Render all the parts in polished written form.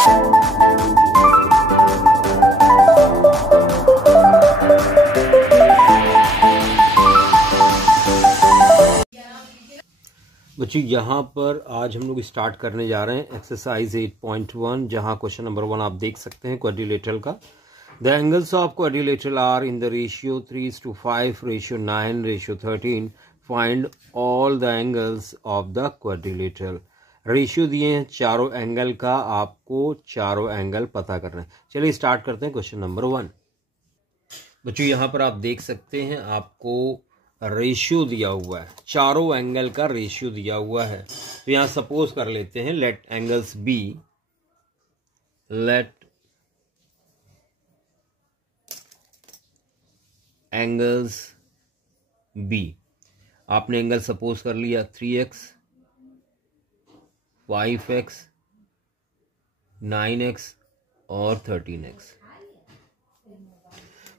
बच्चों यहाँ पर आज हम लोग स्टार्ट करने जा रहे हैं एक्सरसाइज 8.1, जहाँ क्वेश्चन नंबर 1 आप देख सकते हैं क्वाड्रिलेटरल का। The angles of quadrilateral are in the ratio 3:5, ratio 9, ratio 13। Find all the angles of the quadrilateral. Ratio दिए हैं चारों एंगल का, आपको चारों एंगल पता करना है। चलिए स्टार्ट करते हैं क्वेश्चन नंबर 1। बच्चों यहाँ पर आप देख सकते हैं आपको रेशियो दिया हुआ है, चारों एंगल का रेशियो दिया हुआ है। तो यहाँ सपोज कर लेते हैं let angles be, let angles be. आपने एंगल सपोज कर लिया 3x, 5x, 9x और 13x।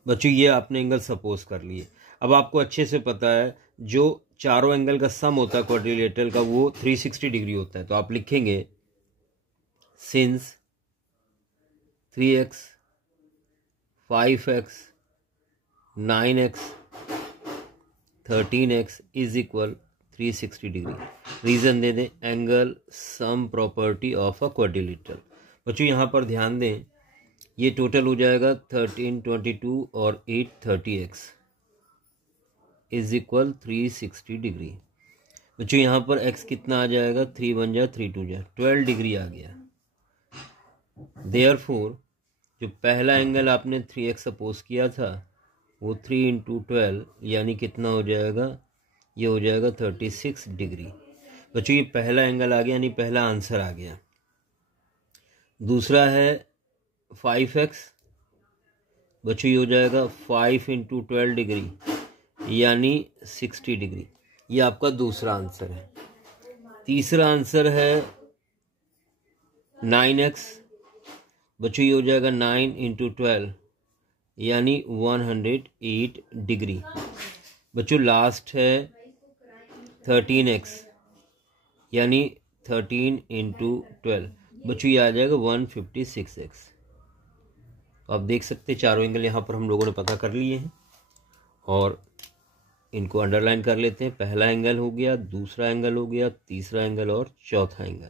बच्चों ये आपने एंगल सपोज कर लिए। अब आपको अच्छे से पता है जो चारों एंगल का सम होता है क्वाड्रिलेटरल का वो 360 डिग्री होता है। तो आप लिखेंगे since 3x, 5x, 9x, 13x is equal 360 degree. Reason दे दें, angle sum property of a quadrilateral. बच्चों यहाँ पर ध्यान दें, ये टोटल हो जाएगा 13, 22 और 8, 30x इज इक्वल 360 डिग्री। बच्चों यहाँ पर x कितना आ जाएगा, 3 बन जाए 3 2 जाए 12 डिग्री आ गया। देयरफॉर जो पहला एंगल आपने 3x सपोज किया था वो 3 × 12 यानी कितना हो जाएगा, ये हो जाएगा 36 डिग्री। बच्चों ये पहला एंगल आ गया यानी पहला आंसर आ गया। दूसरा है 5x। बच्चों ये हो जाएगा 5 × 12 डिग्री यानी 60 डिग्री। ये आपका दूसरा आंसर है। तीसरा आंसर है 9x। बच्चों ये हो जाएगा 9 × 12 यानी 108 डिग्री। बच्चों लास्ट है 13x यानी 13 × 12। बच्चों ये आ जाएगा 156x। आप देख सकते हैं चारों एंगल यहाँ पर हम लोगों ने पता कर लिए हैं और इनको अंडरलाइन कर लेते हैं। पहला एंगल हो गया, दूसरा एंगल हो गया, तीसरा एंगल और चौथा एंगल।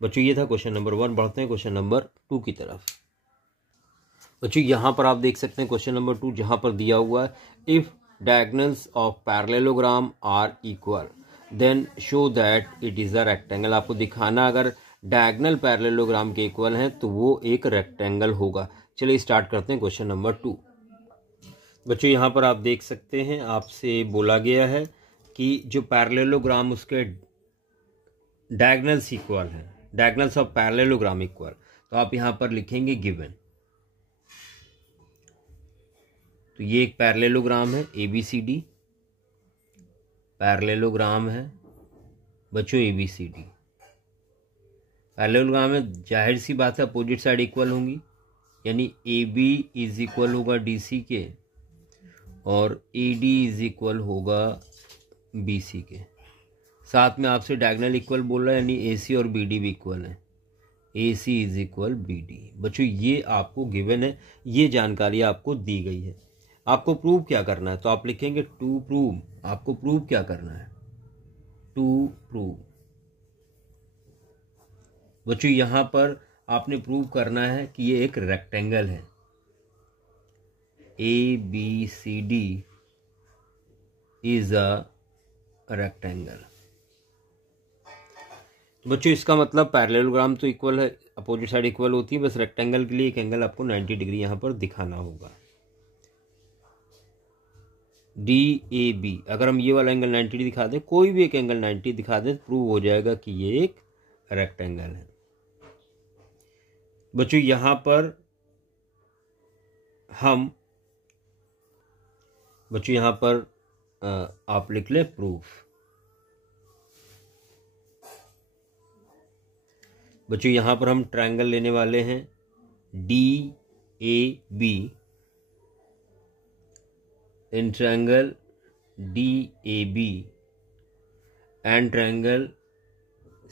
बच्चों ये था क्वेश्चन नंबर 1। बढ़ते हैं क्वेश्चन नंबर 2 की तरफ। बच्चों यहाँ पर आप देख सकते हैं क्वेश्चन नंबर 2, जहाँ पर दिया हुआ है if diagonals of parallelogram are equal then show that it is a rectangle. आपको दिखाना अगर डायगोनल पैरेललोग्राम के इक्वल हैं तो वो एक रेक्टेंगल होगा। चलिए स्टार्ट करते हैं क्वेश्चन नंबर 2। बच्चों यहाँ पर आप देख सकते हैं आपसे बोला गया है कि जो पैरेललोग्राम उसके डायगोनल्स इक्वल हैं, डायगोनल्स ऑफ पैरेललोग्राम इक्वल। तो आप यहाँ पर लिखेंगे गिवन। तो ये एक पैरेललोग्राम है ABCD, पैरेललोग्राम है बच्चों ABCD। पैरेललोग्राम में जाहिर सी बात है अपोजिट साइड इक्वल होंगी, यानी AB इज इक्वल होगा DC के और AD इज इक्वल होगा BC के। साथ में आपसे डायगोनल इक्वल बोल रहा है यानी AC और BD भी इक्वल है, AC इज इक्वल BD। बच्चों ये आपको गिवन है, ये जानकारी आपको दी गई है। आपको प्रूव क्या करना है, तो आप लिखेंगे टू प्रूव। आपको प्रूव क्या करना है, टू प्रूव। बच्चों यहां पर आपने प्रूव करना है कि ये एक रेक्टेंगल है। ABCD is a rectangle. बच्चों इसका मतलब पैरेललोग्राम तो इक्वल है, अपोजिट साइड इक्वल होती है, बस रेक्टेंगल के लिए एक एंगल आपको 90 डिग्री यहां पर दिखाना होगा। DAB अगर हम ये वाला एंगल 90 डिग्री दिखा दें, कोई भी एक एंगल 90 दिखा दें, प्रूव हो जाएगा कि ये एक रेक्टेंगल है। बच्चों यहां पर हम आप लिख ले प्रूफ। बच्चों यहां पर हम ट्रायंगल लेने वाले हैं DAB। In triangle DAB and triangle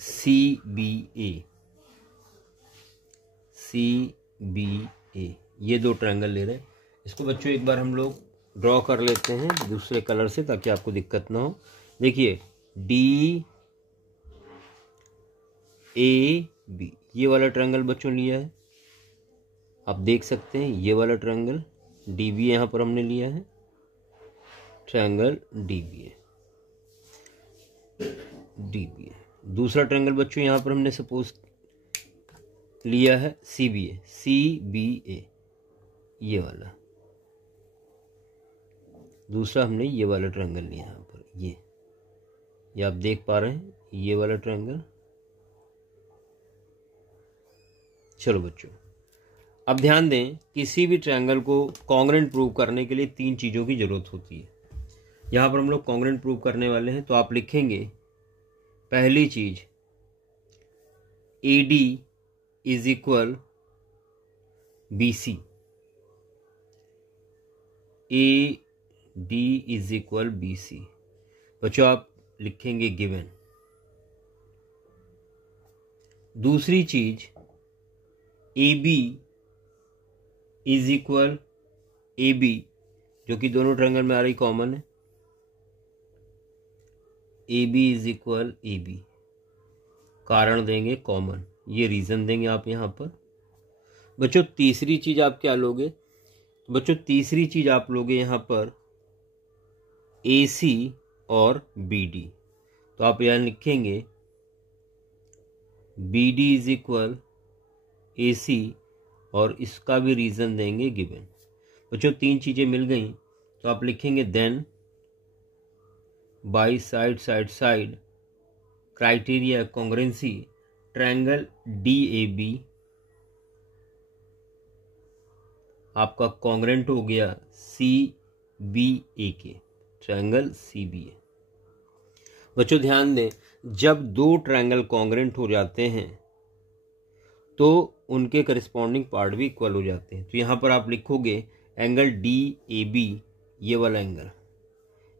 CBA। CBA, ये दो ट्रायंगल ले रहे हैं। इसको बच्चों एक बार हम लोग ड्रॉ कर लेते हैं दूसरे कलर से ताकि आपको दिक्कत ना हो। देखिए DAB ये वाला ट्रायंगल बच्चों लिया है, आप देख सकते हैं ये वाला ट्रायंगल DB यहाँ पर हमने लिया है, ट्रायंगल DBA। दूसरा ट्रायंगल बच्चों यहाँ पर हमने सपोज लिया है CBA, ये वाला। दूसरा हमने ये वाला ट्रायंगल लिया यहाँ पर, ये आप देख पा रहे हैं ये वाला ट्रायंगल। चलो बच्चों अब ध्यान दें, किसी भी ट्रायंगल को कॉन्ग्रुएंट प्रूव करने के लिए तीन चीज़ों की ज़रूरत होती है। यहाँ पर हम लोग कॉन्ग्रुएंट प्रूव करने वाले हैं, तो आप लिखेंगे पहली चीज AD is equal BC, AD is equal BC। बच्चों आप लिखेंगे गिवन। दूसरी चीज AB इज इक्वल AB, जो कि दोनों ट्रायंगल में आ रही कॉमन है, AB इज इक्वल AB। कारण देंगे कॉमन, ये रीजन देंगे आप यहां पर। बच्चों तीसरी चीज आप क्या लोगे? बच्चों तीसरी चीज आप लोगे यहां पर AC और BD। तो आप यहां लिखेंगे BD इज इक्वल AC और इसका भी रीजन देंगे गिवन। बच्चों तीन चीजें मिल गई, तो आप लिखेंगे then by side criteria congruency triangle DAB आपका कॉन्ग्रुएंट हो गया CBA के, ट्रायंगल CBA। बच्चों ध्यान दें, जब दो ट्रायंगल कॉन्ग्रुएंट हो जाते हैं तो उनके करस्पॉन्डिंग पार्ट भी इक्वल हो जाते हैं। तो यहां पर आप लिखोगे एंगल DAB, ये वाला एंगल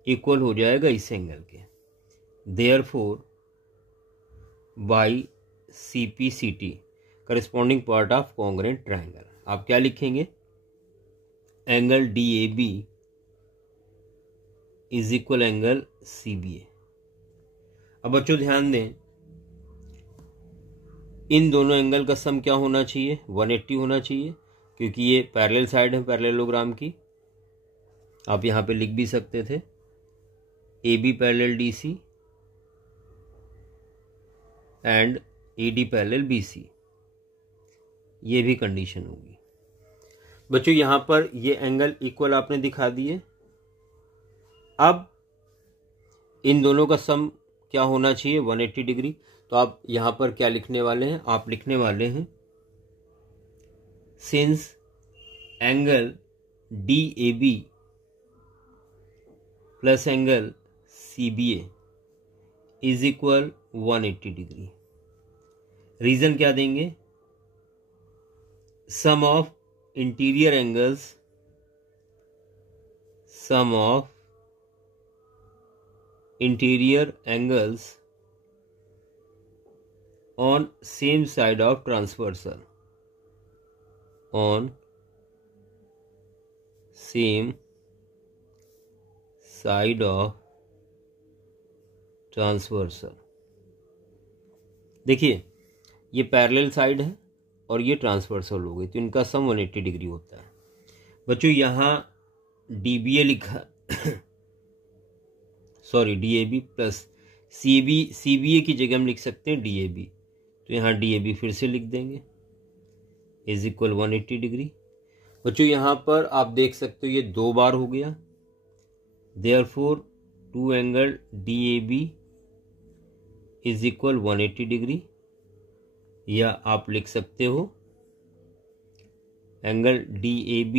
इक्वल हो जाएगा इस एंगल के, therefore by CPCT corresponding part of congruent triangle. आप क्या लिखेंगे? Angle DAB is equal angle CBA। अब बच्चों ध्यान दें, इन दोनों एंगल का सम क्या होना चाहिए? 180 होना चाहिए, क्योंकि ये पैरेलल साइड है पैरेललोग्राम की। आप यहां पे लिख भी सकते थे AB parallel DC and AD parallel BC, ये भी कंडीशन होगी। बच्चों यहां पर ये एंगल इक्वल आपने दिखा दिए। अब इन दोनों का सम क्या होना चाहिए? 180 डिग्री। तो आप यहां पर क्या लिखने वाले हैं? आप लिखने वाले हैं since angle DAB plus angle CBA is equal 180 degree. Reason क्या देंगे? Sum of interior angles, sum of interior angles on same side of transversal, on same side of transversal। देखिए ये पैरेलल साइड है और ये ट्रांसवर्सल हो गई, तो इनका सम 180 डिग्री होता है। बच्चों यहाँ DBA लिखा सॉरी DAB प्लस CBA की जगह हम लिख सकते हैं DAB, तो यहाँ DAB फिर से लिख देंगे इज इक्वल 180 डिग्री। बच्चों यहाँ पर आप देख सकते हो ये दो बार हो गया, therefore two angle DAB is equal 180 degree, या आप लिख सकते हो angle DAB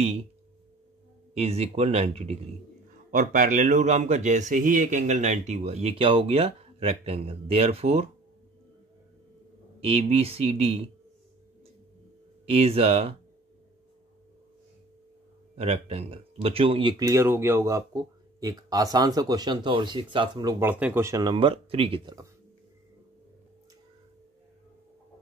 is equal 90 degree. और पैरेललोग्राम का जैसे ही एक एंगल 90 हुआ, ये क्या हो गया? Rectangle. Therefore ABCD is a rectangle. बच्चों ये क्लियर हो गया होगा आपको, एक आसान सा क्वेश्चन था। और इसी के साथ हम लोग बढ़ते हैं क्वेश्चन नंबर 3 की तरफ।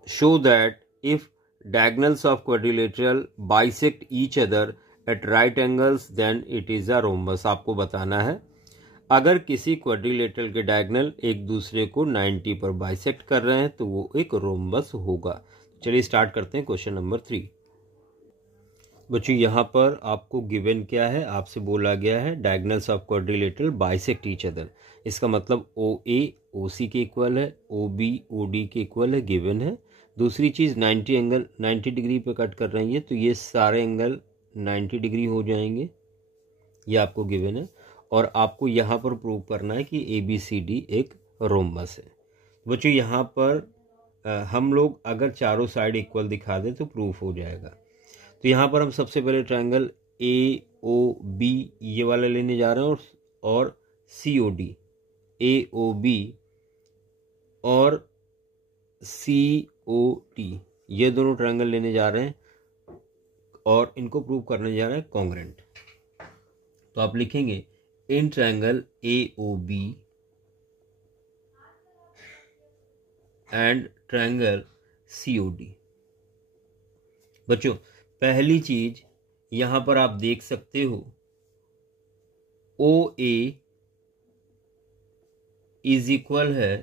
Show that if diagonals of quadrilateral bisect each other at right angles then it is a rhombus। आपको बताना है अगर किसी क्वाड्रिलेटरल के डायगोनल एक दूसरे को 90 पर बाइसेक्ट कर रहे हैं तो वो एक रोम्बस होगा। चलिए स्टार्ट करते हैं क्वेश्चन नंबर 3। बच्चों यहाँ पर आपको गिवन क्या है, आपसे बोला गया है diagonals of quadrilateral bisect each other. इसका मतलब ओ ए ओ सी के इक्वल है, ओ बी ओ डी के इक्वल है, गिवन है। दूसरी चीज़ 90 डिग्री पे कट कर रही है तो ये सारे एंगल 90 डिग्री हो जाएंगे, ये आपको गिवन है। और आपको यहाँ पर प्रूव करना है कि ए बी सी डी एक रोम्बस है। बच्चों यहाँ पर हम लोग अगर चारों साइड इक्वल दिखा दें तो प्रूफ हो जाएगा। तो यहाँ पर हम सबसे पहले ट्रायंगल ए ओ बी ये वाला लेने जा रहे हैं और सी ओ डी, ए ओ बी और सी ओ टी ये दोनों ट्रायंगल लेने जा रहे हैं और इनको प्रूव करने जा रहे हैं कॉन्ग्रेंट। तो आप लिखेंगे in triangle A O B and triangle C O D. बच्चों पहली चीज यहां पर आप देख सकते हो ओ ए इज इक्वल है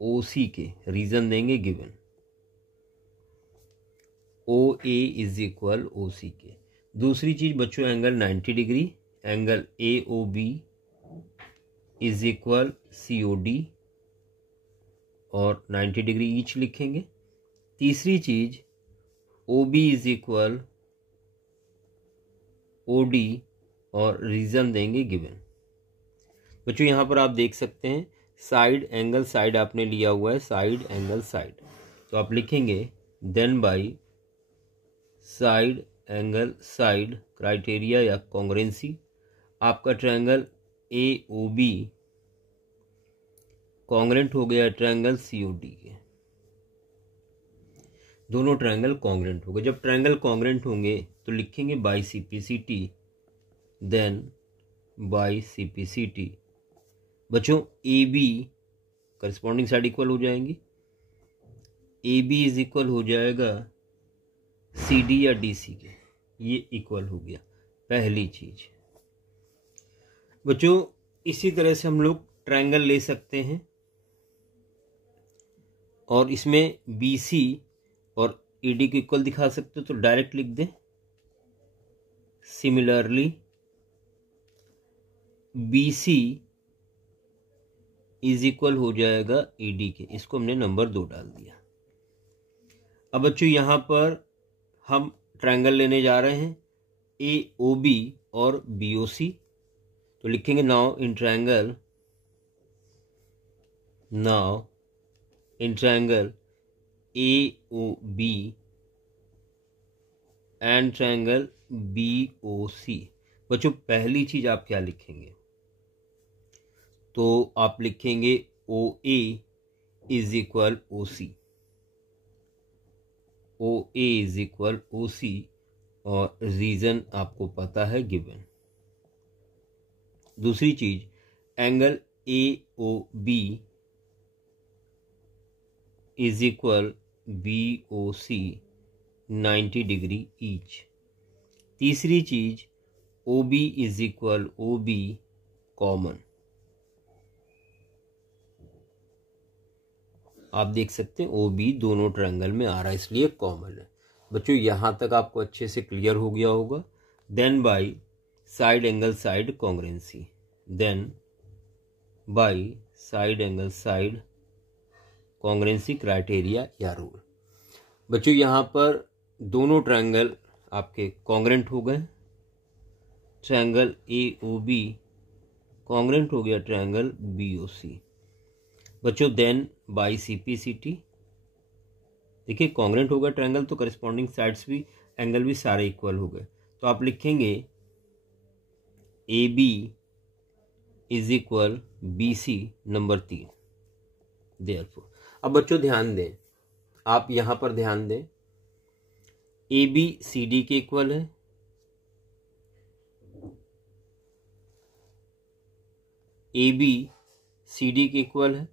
ओ सी के, रीजन देंगे given. O A is equal O C के। दूसरी चीज बच्चों angle 90 degree, angle A O B is equal C O D और 90 डिग्री ईच लिखेंगे। तीसरी चीज O B is equal O D और रीजन देंगे गिवन। बच्चों यहां पर आप देख सकते हैं साइड एंगल साइड आपने लिया हुआ है, साइड एंगल साइड, तो आप लिखेंगे then by side angle side criteria या कॉन्ग्रेंसी आपका triangle A O B congruent हो गया ट्रायंगल सी ओ डी के। दोनों ट्रायंगल कॉन्ग्रेंट हो गए। जब ट्रायंगल कॉन्ग्रेंट होंगे तो लिखेंगे by C P C T, then by C P C T. बच्चों A B corresponding side equal हो जाएंगी, ए बी इज इक्वल हो जाएगा सी डी या डी सी के, ये इक्वल हो गया पहली चीज। बच्चों इसी तरह से हम लोग ट्रायंगल ले सकते हैं और इसमें बी सी और ई डी को इक्वल दिखा सकते हो तो डायरेक्ट लिख दें similarly B C is equal हो जाएगा ई डी के, इसको हमने नंबर 2 डाल दिया। अब बच्चों यहां पर हम ट्रायंगल लेने जा रहे हैं ए ओ बी और बी ओ सी, तो लिखेंगे now in triangle A O B and triangle B O C. बच्चों पहली चीज आप क्या लिखेंगे, तो आप लिखेंगे O A is equal O C, O A is equal O C और रीजन आपको पता है गिवन। दूसरी चीज angle A O B is equal B O C 90 degree each. तीसरी चीज O B is equal O B common. आप देख सकते हैं ओ बी दोनों ट्रायंगल में आ रहा है इसलिए कॉमन है। बच्चों यहां तक आपको अच्छे से क्लियर हो गया होगा। Then by side angle side congruency, then by side angle side congruency criteria या रूल। बच्चों यहां पर दोनों ट्रायंगल आपके कॉन्ग्रेंट हो गए। Triangle A O B congruent हो गया ट्रायंगल बी ओ सी। बच्चों then by C P C T, देखिए कॉन्ग्रेंट होगा ट्रायंगल तो करस्पॉन्डिंग साइड्स भी एंगल भी सारे इक्वल हो गए, तो आप लिखेंगे A B is equal B C number 3। Therefore अब बच्चों ध्यान दें, आप यहां पर ध्यान दें ए बी सी डी के इक्वल है, ए बी सी डी के इक्वल है।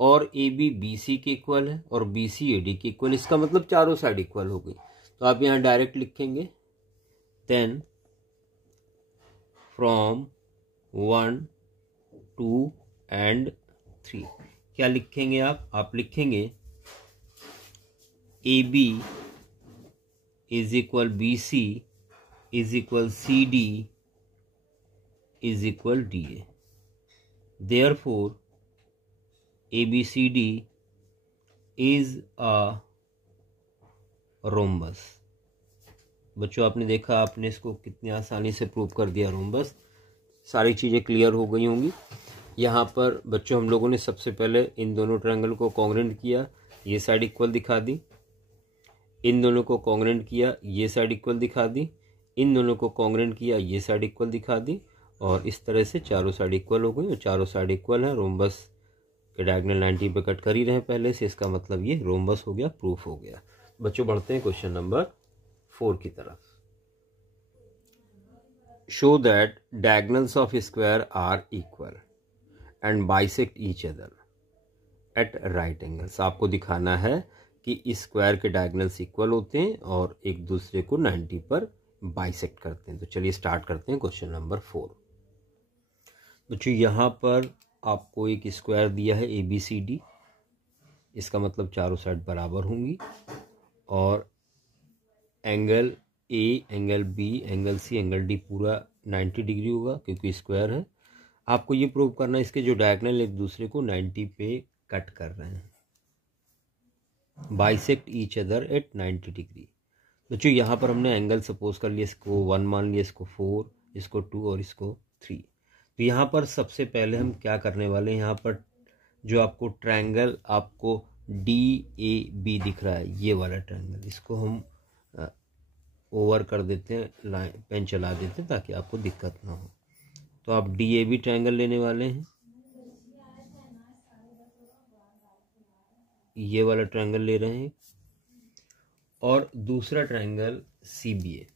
और ए बी बी सी के इक्वल है और बी सी ए डी के इक्वल, इसका मतलब चारों साइड इक्वल हो गई। तो आप यहाँ डायरेक्ट लिखेंगे देन फ्रॉम 1 2 एंड 3। क्या लिखेंगे आप लिखेंगे A B is equal B C is equal C D is equal D A. Therefore ABCD is a rhombus. बच्चों आपने देखा, आपने इसको कितनी आसानी से प्रूव कर दिया रोम्बस। सारी चीज़ें क्लियर हो गई होंगी। यहाँ पर बच्चों हम लोगों ने सबसे पहले इन दोनों ट्रायंगल को कॉन्ग्रेंट किया, ये साइड इक्वल दिखा दी। इन दोनों को कॉन्ग्रेंट किया, ये साइड इक्वल दिखा दी। इन दोनों को कॉन्ग्रेंट किया, ये साइड इक्वल दिखा दी। और इस तरह से चारों साइड इक्वल हो गई और चारों साइड इक्वल है। रोम्बस के डायगोनल 90 पे कट कर ही रहे हैं पहले से, इसका मतलब ये रोम्बस हो गया, प्रूफ हो गया। बच्चों बढ़ते हैं क्वेश्चन नंबर 4 की तरफ। Show that diagonals of square are equal and bisect each other at right angles. आपको दिखाना है कि स्क्वायर के डायगोनल्स इक्वल होते हैं और एक दूसरे को 90 पर बाइसेक्ट करते हैं। तो चलिए स्टार्ट करते हैं क्वेश्चन नंबर 4। बच्चों यहाँ पर आपको एक स्क्वायर दिया है ABCD, इसका मतलब चारों साइड बराबर होंगी और angle A, angle B, angle C, angle D पूरा 90 डिग्री होगा क्योंकि स्क्वायर है। आपको ये प्रूव करना है इसके जो डायगोनल एक दूसरे को 90 पे कट कर रहे हैं, bisect each other eight 90 degree. बच्चों यहाँ पर हमने एंगल सपोज कर लिया, इसको 1 मान लिया, इसको 4, इसको 2 और इसको 3। तो यहाँ पर सबसे पहले हम क्या करने वाले हैं, यहाँ पर जो आपको ट्रायंगल आपको DAB दिख रहा है, ये वाला ट्रायंगल, इसको हम ओवर कर देते हैं, लाइन पेन चला देते हैं ताकि आपको दिक्कत ना हो। तो आप DAB ट्रायंगल लेने वाले हैं, ये वाला ट्रायंगल ले रहे हैं। और दूसरा ट्रायंगल CBA,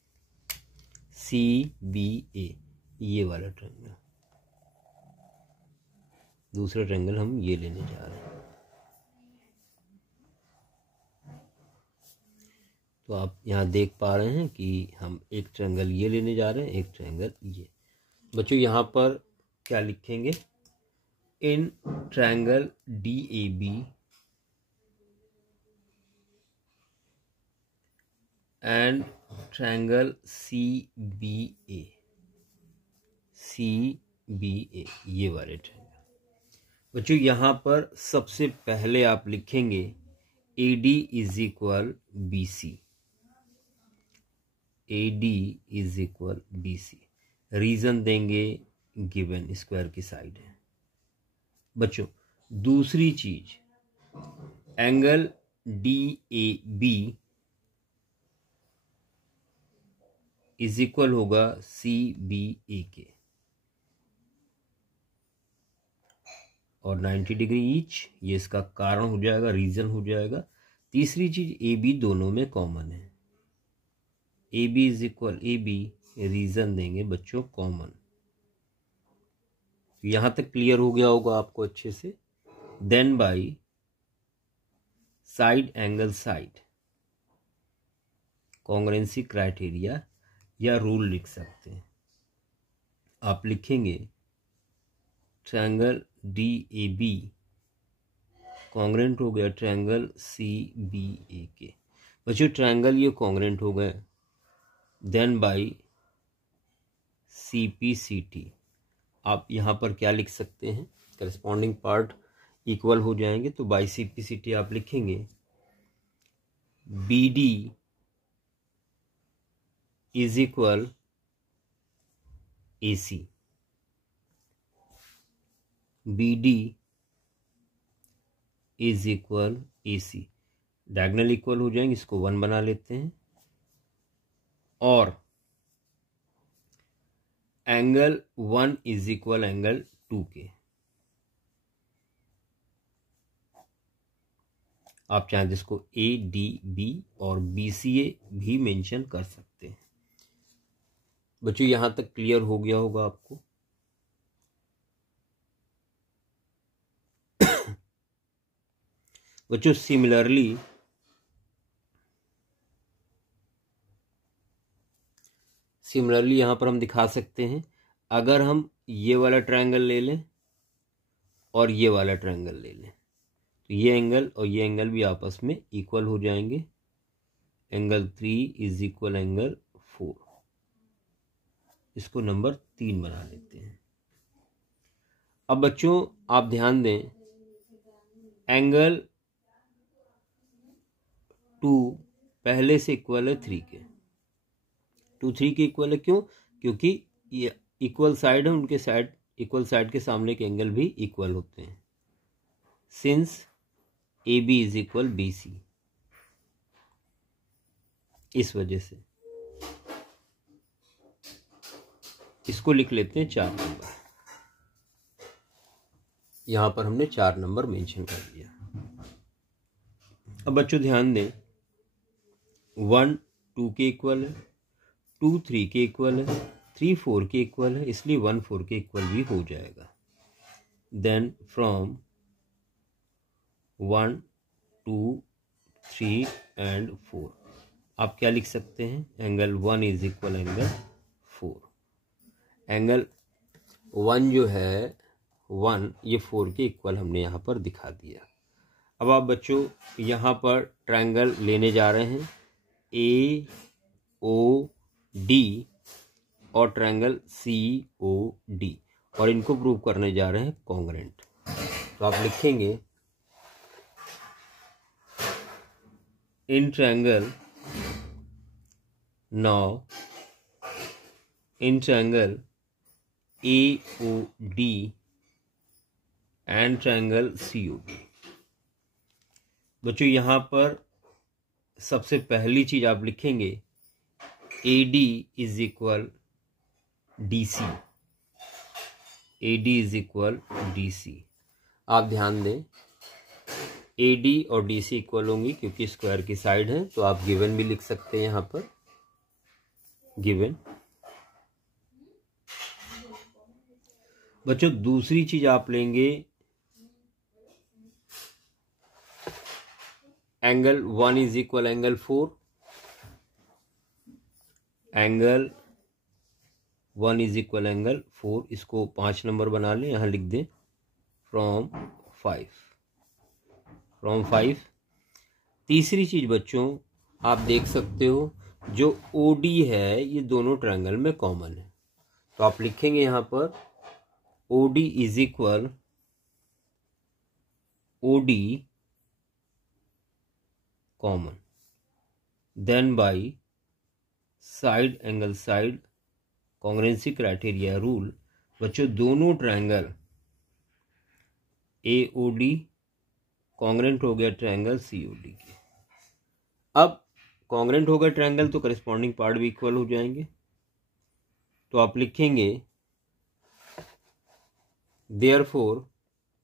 ये वाला ट्रायंगल, दूसरा ट्रायंगल हम ये लेने जा रहे हैं। तो आप यहाँ देख पा रहे हैं कि हम एक ट्रायंगल ये लेने जा रहे हैं, एक ट्रायंगल ये। बच्चों यहाँ पर क्या लिखेंगे, in triangle DAB and triangle CBA, ये वाले ट्रायंगल। बच्चों यहाँ पर सबसे पहले आप लिखेंगे AD is equal BC, AD is equal BC। Reason देंगे गिवन स्क्वायर की साइड है। बच्चों दूसरी चीज, एंगल DAB इज इक्वल होगा CBA के और 90 डिग्री ईच, ये इसका कारण हो जाएगा, रीजन हो जाएगा। तीसरी चीज AB दोनों में कॉमन है, AB is equal AB, reason देंगे बच्चों कॉमन। यहां तक क्लियर हो गया होगा आपको अच्छे से। Then by side angle side, congruency criteria या रूल लिख सकते हैं। आप लिखेंगे ट्रायंगल DAB कॉन्ग्रुएंट हो गया ट्रायंगल CBA के। बच्चों ट्रायंगल ये कॉन्ग्रुएंट हो गए। देन बाई CPCT, आप यहाँ पर क्या लिख सकते हैं, करस्पॉन्डिंग पार्ट इक्वल हो जाएंगे। तो बाई CPCT आप लिखेंगे BD is equal AC, BD is equal AC। Diagonal equal हो जाएंगे, इसको 1 बना लेते हैं। और एंगल 1 इज इक्वल एंगल 2 के। आप चाहें जिसको ADB और BCA भी मेंशन कर सकते हैं। बच्चों यहां तक क्लियर हो गया होगा आपको। बच्चों सिमिलरली यहाँ पर हम दिखा सकते हैं, अगर हम ये वाला ट्रायंगल ले लें और ये वाला ट्रायंगल ले लें तो ये एंगल और ये एंगल भी आपस में इक्वल हो जाएंगे। एंगल 3 इज इक्वल एंगल 4, इसको नंबर 3 बना लेते हैं। अब बच्चों आप ध्यान दें, एंगल 2 पहले से इक्वल है 3 के, 2 3 के इक्वल है। क्यों? क्योंकि ये इक्वल साइड है, उनके साइड इक्वल साइड के सामने के एंगल भी इक्वल होते हैं। Since A B is equal B C, इस वजह से इसको लिख लेते हैं 4 नंबर। यहां पर हमने 4 नंबर मेंशन कर दिया। अब बच्चों ध्यान दें, 1 2 के इक्वल है, 2 3 के इक्वल है, 3 4 के इक्वल है, इसलिए 1 4 के इक्वल भी हो जाएगा। देन फ्रॉम 1 2 3 एंड 4 आप क्या लिख सकते हैं? Angle 1 is equal angle 4। Angle 1 जो है 1, ये 4 के इक्वल हमने यहाँ पर दिखा दिया। अब आप बच्चों यहाँ पर ट्रायंगल लेने जा रहे हैं ए ओ डी और ट्रायंगल सी ओ डी, और इनको प्रूव करने जा रहे हैं कॉन्ग्रेंट। तो आप लिखेंगे in triangle, now in triangle A O D and triangle C O D. बच्चों यहाँ पर सबसे पहली चीज आप लिखेंगे A D is equal D C, A D is equal D C. आप ध्यान दें, ए डी और डी सी इक्वल होंगी क्योंकि स्क्वायर की साइड है, तो आप गिवन भी लिख सकते हैं यहाँ पर, गिवन। बच्चों दूसरी चीज आप लेंगे angle 1 is equal angle 4, angle 1 is equal angle 4, इसको 5 नंबर बना लें, यहां लिख दें फ्रॉम 5। तीसरी चीज बच्चों आप देख सकते हो, जो ओ डी है ये दोनों ट्रायंगल में कॉमन है, तो आप लिखेंगे यहां पर O D is equal O D common, then by side angle side congruency criteria rule. बच्चों दोनों triangle A O D congruent हो गया ट्रायंगल सी ओ डी के। अब कॉन्ग्रेंट हो गया ट्रायंगल तो करिस्पॉन्डिंग पार्ट भी इक्वल हो जाएंगे, तो आप लिखेंगे therefore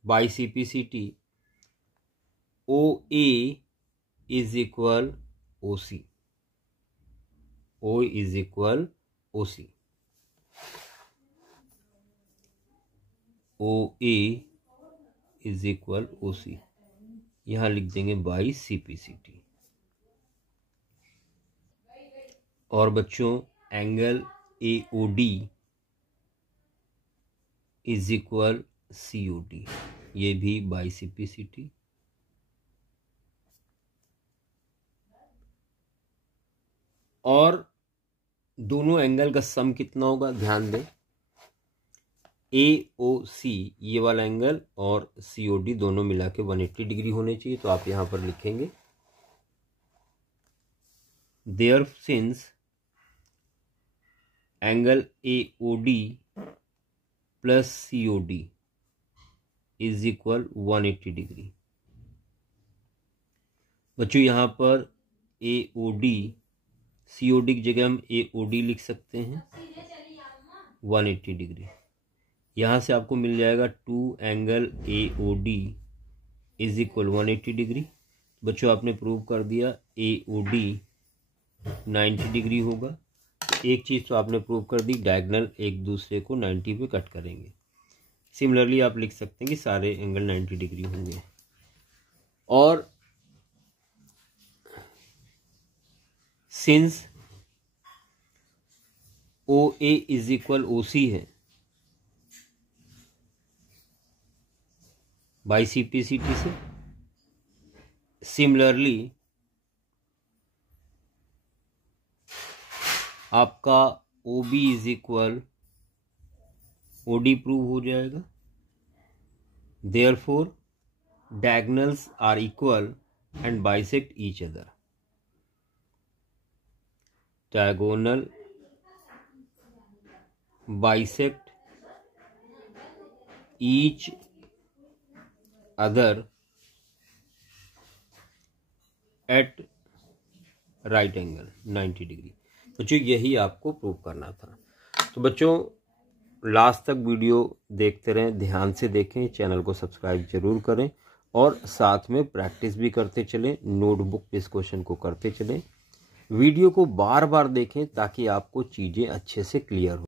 by CPCT O A is equal O C, O is equal O C, O A is equal O C, यहां लिख देंगे बाई CPCT। और बच्चों angle A O D is equal C O D, ये भी by CPCT। और दोनों angle का सम कितना होगा? ध्यान दें, ए ओ सी ये वाला एंगल और सी ओ डी दोनों मिला के 180 डिग्री होने चाहिए, तो आप यहां पर लिखेंगे there since angle A O D plus C O D is equal 180 degree. बच्चों यहां पर ए O D C O D की जगह हम ए ओ डी लिख सकते हैं 180 डिग्री। यहाँ से आपको मिल जाएगा 2 angle A O D is equal 180 degree. बच्चों आपने प्रूव कर दिया ए ओ डी 90 डिग्री होगा। एक चीज़ तो आपने प्रूव कर दी, डायगोनल एक दूसरे को 90 पे कट करेंगे। सिमिलरली आप लिख सकते हैं कि सारे एंगल 90 डिग्री होंगे। और since OA is equal OC है बाई CPCT से, सिमिलरली आपका OB is equal OD prove हो जाएगा। Therefore diagonals are equal and bisect each other. Diagonal bisect each other at right angle 90 degree. बच्चों यही आपको प्रूव करना था। तो बच्चों लास्ट तक वीडियो देखते रहें, ध्यान से देखें, चैनल को सब्सक्राइब जरूर करें और साथ में प्रैक्टिस भी करते चलें, नोटबुक इस क्वेश्चन को करते चलें। वीडियो को बार बार देखें ताकि आपको चीज़ें अच्छे से क्लियर हो।